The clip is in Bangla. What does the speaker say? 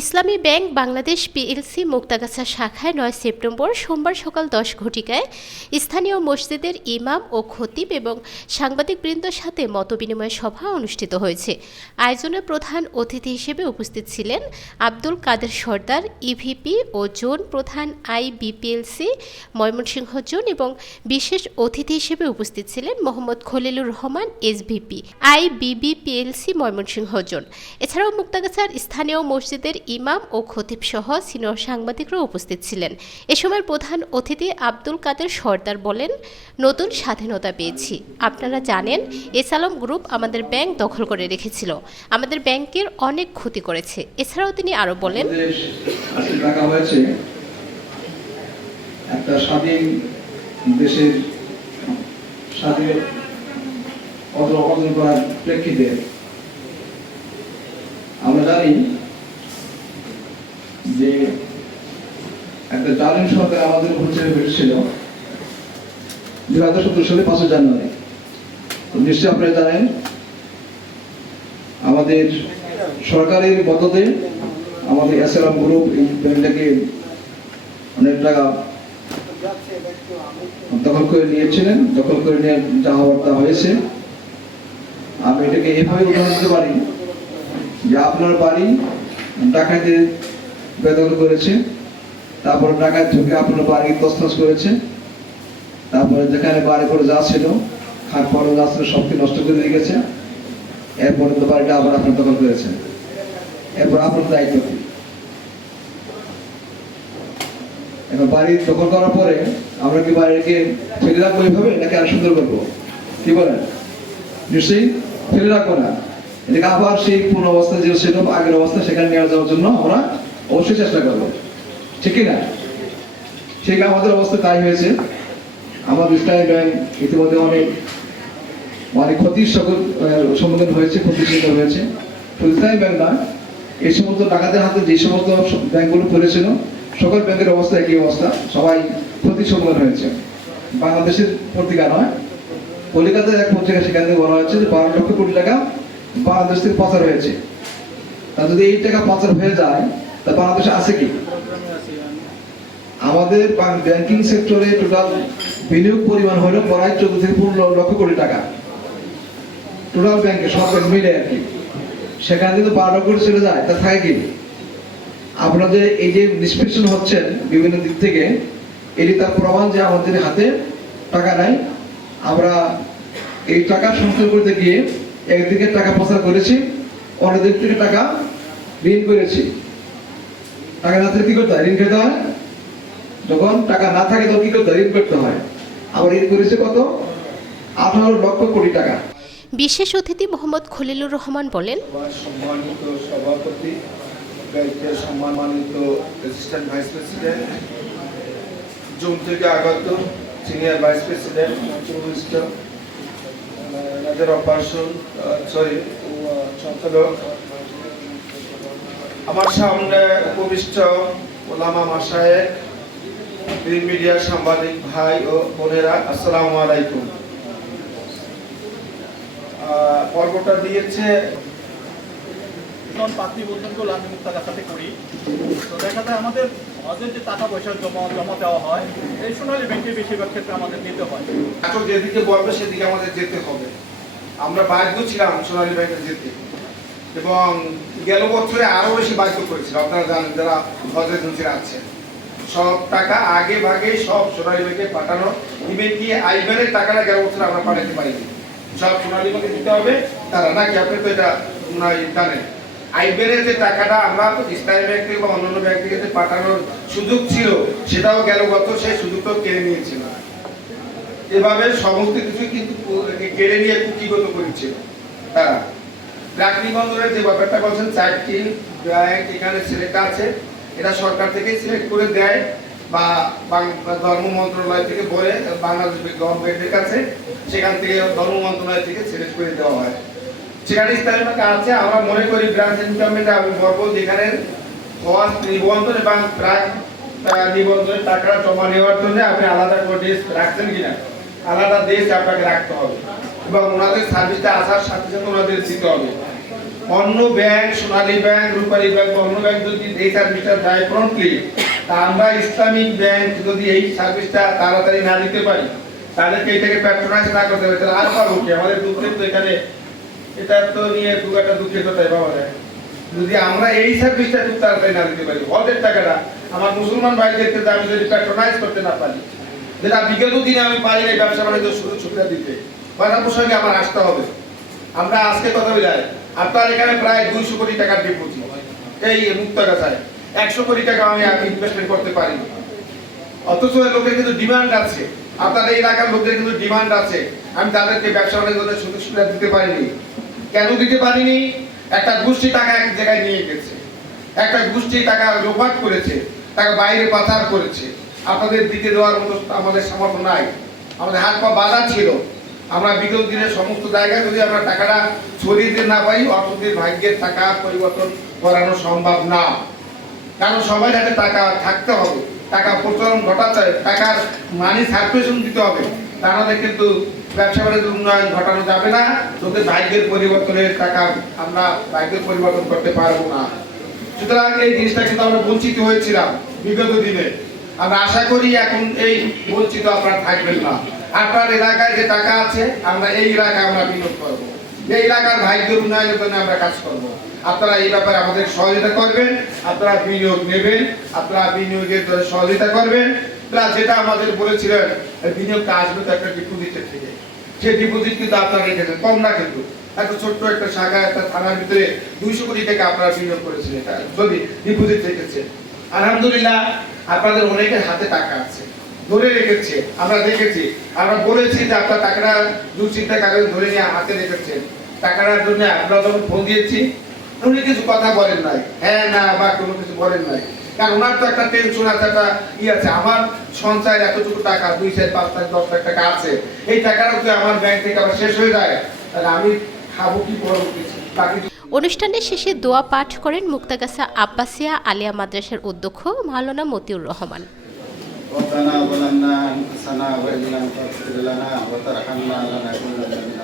ইসলামী ব্যাংক বাংলাদেশ পিএলসি মুক্তাগাছা শাখায় ৯ সেপ্টেম্বর সোমবার সকাল ১০ ঘটিকায় স্থানীয় মসজিদের ইমাম ও খতিব এবং সাংবাদিকবৃন্দের সাথে মতবিনিময় সভা অনুষ্ঠিত হয়েছে। আয়োজনে প্রধান অতিথি হিসেবে উপস্থিত ছিলেন আব্দুল কাদের সর্দার, ইভিপি ও জোন প্রধান আইবিপিএলসি ময়মনসিংহ জোন, এবং বিশেষ অতিথি হিসেবে উপস্থিত ছিলেন মোহাম্মদ খলিলুর রহমান, এসভিপি আইবিবিপিএলসি ময়মনসিংহ জোন। এছাড়াও মুক্তাগাছার স্থানীয় মসজিদের ইমাম ও খতিব সহ সিনিয়র সাংবাদিকরা উপস্থিত ছিলেন। এ সময় প্রধান অতিথি আব্দুল কাদের সর্দার বলেন, নতুন স্বাধীনতা পেয়েছি। আপনারা জানেন এসালম গ্রুপ আমাদের ব্যাংক দখল করে রেখেছিল, আমাদের ব্যাংকের অনেক ক্ষতি করেছে। এছাড়াও তিনি আরো বলেন, একটা স্বাধীন দেশের স্বাধীন অর্জন করার প্রেক্ষিতে আমরা জানি যে একটা জালিম সরকার আমাদের হয়েছিল 2017 সালে 5 জানুয়ারি। নিশ্চয়ই আপনারা জানেন আমাদের সরকারের মদতে আমাদের এসএলএম গ্রুপ এই ব্যাংকটাকে অনেক টাকা দখল করে নিয়েছিলেন। দখল করে নিয়ে যা হওয়ার তা হয়েছে। আমি এটাকে এভাবে উদাহরণ দিতে পারি যে আপনার বাড়ি ডাকাতে বেদখল করেছে, তারপর ডাকাত ঢুকে আপনার বাড়ি তছনছ করেছে, তারপরে যেখানে বাড়ি করে যা ছিল খাট পড়ে যা ছিল সবকে নষ্ট করে দিয়ে গেছে। এরপরে তো বাড়িটা আবার আপনার দখল করেছে। এরপর আপনার দায়িত্ব কি? এখন বাড়ি দখল করার পরে আমরা কি বাড়িকে ফেলে রাখবো এইভাবে, নাকি আরো সুন্দর করবো? কি বলেন? নিশ্চয়ই ফেলে রাখবো না। এটাকে আবার সেই পুরনো অবস্থা যে ছিল আগের অবস্থা সেখানে নিয়ে যাওয়ার জন্য আমরা অবশ্যই চেষ্টা করবো, ঠিক না? ঠিক আমাদের অবস্থা তাই হয়েছে। আমাদের ইসলামী ব্যাংক ইতিমধ্যে অনেক ক্ষতির সম্মুখীন হয়েছে, ক্ষতির শিকার হয়েছে। শুধু ইসলামী ব্যাংক না, এই সমস্ত ডাকাতের হাতে যে সমস্ত ব্যাংকগুলো পড়েছিল সকল ব্যাংকের অবস্থা একই অবস্থা, সবাই ক্ষতির সম্মুখীন হয়েছে। বাংলাদেশের পত্রিকা নয়, কলিকাতার এক পত্রিকা, সেখান থেকে বলা হয়েছে যে 12 লক্ষ কোটি টাকা বাংলাদেশ থেকে পাচার হয়েছে। তা যদি এই টাকা পাচার হয়ে যায় তা বাংলাদেশে আছে কি? আমাদের ব্যাংকিং সেক্টরে টোটাল বিনিয়োগ পরিমাণ হলো প্রায় 14 থেকে 15 লক্ষ কোটি টাকা। টোটাল ব্যাংকে সব ব্যাংক মিলে আর কি। সেখানে যদি 12 লক্ষ কোটি চলে যায় তা থাকে কি? আপনাদের এই যে নিষ্পেষণ হচ্ছেন বিভিন্ন দিক থেকে, এটি তার প্রমাণ যে আমাদের হাতে টাকা নাই। আমরা এই টাকা সংস্থান করতে গিয়ে একদিকে টাকা পাচার করেছি, অন্যদিক থেকে টাকা ঋণ করেছি। টাকা না থাকলে কি করতে হয়? ঋণ খেতে হয়। যখন টাকা না থাকে তখন কি করতে হয়? ঋণ করতে হয়। আবার ঋণ করেছে কত? 18 লক্ষ কোটি টাকা। বিশেষ অতিথি মোহাম্মদ খলিলুর রহমান বলেন, সম্মানিত সভাপতি, ব্যাংকের সম্মানিত অ্যাসিস্ট্যান্ট ভাইস প্রেসিডেন্ট, জোন থেকে আগত সিনিয়র ভাইস প্রেসিডেন্ট, সম্পাদক, আমার সামনে উপবিষ্ট ওলামা মাশায়েখ, প্রিন্ট মিডিয়ার সাংবাদিক ভাই ও বোনেরা, আসসালামু আলাইকুম। পর্বটা দিয়েছে পাত্রী বন্ধনগুলো আমি মুক্তাগাছাতে করি। তো দেখা যায় আমাদের হজের যে টাকা পয়সা জমা দেওয়া হয় এই সোনালী ব্যাংকের বেশিরভাগ ক্ষেত্রে আমাদের নিতে হয়। এখন যেদিকে বলবে সেদিকে আমাদের যেতে হবে। আমরা বাধ্য ছিলাম সোনালী ব্যাংকে যেতে, এবং গেল বছরে আরো বেশি বাধ্য করেছিল। আপনারা জানেন যারা হজের ঝুঁকির আছে, সব টাকা আগে ভাগে সব সোনালী ব্যাংকে পাঠানো। ইভেন কি আইব্যানের টাকাটা গেল বছর আমরা পাঠাতে পারিনি, সব সোনালী ব্যাংকে দিতে হবে তারা, নাকি আপনি তো এটা জানেন। আইব্যানের যে টাকাটা আমরা ইসলামী ব্যাংক থেকে বা অন্যান্য ব্যাংক থেকে পাঠানোর সুযোগ ছিল সেটাও গেল বছর সেই সুযোগটাও কেড়ে নিয়েছিল। এভাবে সমস্ত কিছু কিন্তু কেড়ে নিয়ে কুক্ষিগত করেছিল তারা। ব্র্যাক নিবন্ধনের যে ব্যাপারটা বলছেন, 4টি ব্যাংক এখানে সিলেক্ট আছে, এটা সরকার থেকে সিলেক্ট করে দেয় বা ধর্ম মন্ত্রণালয় থেকে বলে বাংলাদেশ গভর্নমেন্টের কাছে, সেখান থেকে ধর্ম মন্ত্রণালয় থেকে সিলেক্ট করে দেওয়া হয়। সেখানে ইসলামী ব্যাংক আছে। আমরা মনে করি ব্রাঞ্চ ইনকামেন্টে আমি বলবো যেখানে হজ নিবন্ধন এবং ব্র্যাক নিবন্ধনের টাকা জমা নেওয়ার জন্য আপনি আলাদা করে ডেস্ক রাখছেন কিনা, আলাদা ডেস্ক আপনাকে রাখতে হবে, এবং ওনাদের সার্ভিসটা আসার সাথে সাথে ওনাদের দিতে হবে। অন্য ব্যাংক, সোনালী ব্যাংক, রূপালী ব্যাংক, অন্য ব্যাংক যদি এই সার্ভিসটা দেয় প্রম্পটলি, তা আমরা ইসলামিক ব্যাংক যদি এই সার্ভিসটা তাড়াতাড়ি না দিতে পারি, তাদেরকে এটাকে প্যাট্রোনাইজ না করতে পারি, তাহলে আর পাবো কি? আমাদের দুঃখের তো এখানে, এটা তো নিয়ে খুব একটা দুঃখের কথাই পাওয়া যায়। যদি আমরা এই সার্ভিসটা খুব তাড়াতাড়ি না দিতে পারি, হজের টাকাটা আমার মুসলমান ভাইদেরকে আমি যদি প্যাট্রোনাইজ করতে না পারি, যেটা বিগত দিনে আমি পারি না ব্যবসা বাণিজ্য সুযোগ সুবিধা দিতে, বাধা প্রসঙ্গে আমার আসতে হবে। আমরা আজকে কথা বলি, আপনার এখানে প্রায় 200 কোটি টাকার ডিপোজিট এই মুক্তাগাছায়, 100 কোটি টাকা আমি ইনভেস্টমেন্ট করতে পারি, অথচ লোকের কিন্তু ডিমান্ড আছে, আপনার এই এলাকার লোকদের কিন্তু ডিমান্ড আছে, আমি তাদেরকে ব্যবসা বাণিজ্যের সুযোগ সুবিধা দিতে পারিনি। কেন দিতে পারিনি? একটা গোষ্ঠী টাকা এক জায়গায় নিয়ে গেছে, একটা গোষ্ঠী টাকা লোপাট করেছে, টাকা বাইরে পাচার করেছে, আপনাদের দিতে দেওয়ার মতো আমাদের সামর্থ্য নাই, আমাদের হাত পা বাধা ছিল। আমরা বিগত দিনের সমস্ত জায়গায় যদি আমরা টাকাটা ছড়িয়ে দিতে না পারি, অর্থনীতির ভাগ্যের টাকা পরিবর্তন করানো সম্ভব না। কারণ সবাই হাতে টাকা থাকতে হবে, টাকা প্রচলন ঘটাতে হবে, টাকার মানি সার্কুলেশন দিতে হবে, তাহলে কিন্তু ব্যবসা বাণিজ্যের উন্নয়ন ঘটানো যাবে না। লোকের ভাগ্যের পরিবর্তনের টাকা আমরা ভাগ্যের পরিবর্তন করতে পারবো না। সুতরাং এই জিনিসটা কিন্তু আমরা বঞ্চিত হয়েছিলাম বিগত দিনে। আমরা আশা করি এখন এই বঞ্চিত আপনারা থাকবেন না। আপনার এলাকায় যে টাকা আছে, আমরা এই এলাকায় আমরা বিনিয়োগ করবো, এই এলাকার ভাগ্যের উন্নয়নের জন্য আমরা কাজ করব। আপনারা এই ব্যাপারে আমাদের সহযোগিতা করবেন, আপনারা বিনিয়োগ নেবেন, আপনারা বিনিয়োগের জন্য সহযোগিতা করবেন। প্লাস যেটা আমাদের বলেছিলেন, বিনিয়োগটা আসবে তো একটা ডিপোজিটের থেকে, সেই ডিপোজিট কিন্তু আপনারা রেখেছেন, কম না কিন্তু, এত ছোট্ট একটা শাখা, একটা থানার ভিতরে 200 কোটি টাকা আপনারা বিনিয়োগ করেছিলেন, যদি ডিপোজিট রেখেছে। আলহামদুলিল্লাহ, আপনাদের অনেকের হাতে টাকা আছে, ধরে রেখেছে, আমরা দেখেছি, আমরা বলেছি যে আপনার টাকাটা দুশ্চিন্তা কাগজ ধরে নিয়ে হাতে রেখেছেন। টাকাটার জন্য আপনারা যখন ফোন দিয়েছি, উনি কিছু কথা বলেন নাই, হ্যাঁ না বা কোনো কিছু বলেন নাই, কারণ ওনার তো একটা টেনশন আছে, একটা আছে, আমার সঞ্চয়ের এতটুকু টাকা 2, 4, 5 লাখ 10 লাখ টাকা আছে, এই টাকাটা যদি আমার ব্যাংক থেকে আবার শেষ হয়ে যায়, তাহলে আমি খাবো কি, করবো কিছু বাকি। অনুষ্ঠানের শেষে দোয়া পাঠ করেন মুক্তাগাছা আব্বাসিয়া আলিয়া মাদ্রাসার অধ্যক্ষ মাওলানা মতিউর রহমান। ربنا ظلمنا أنفسنا وإن لم تغفر لنا وترحمنا لنكونن من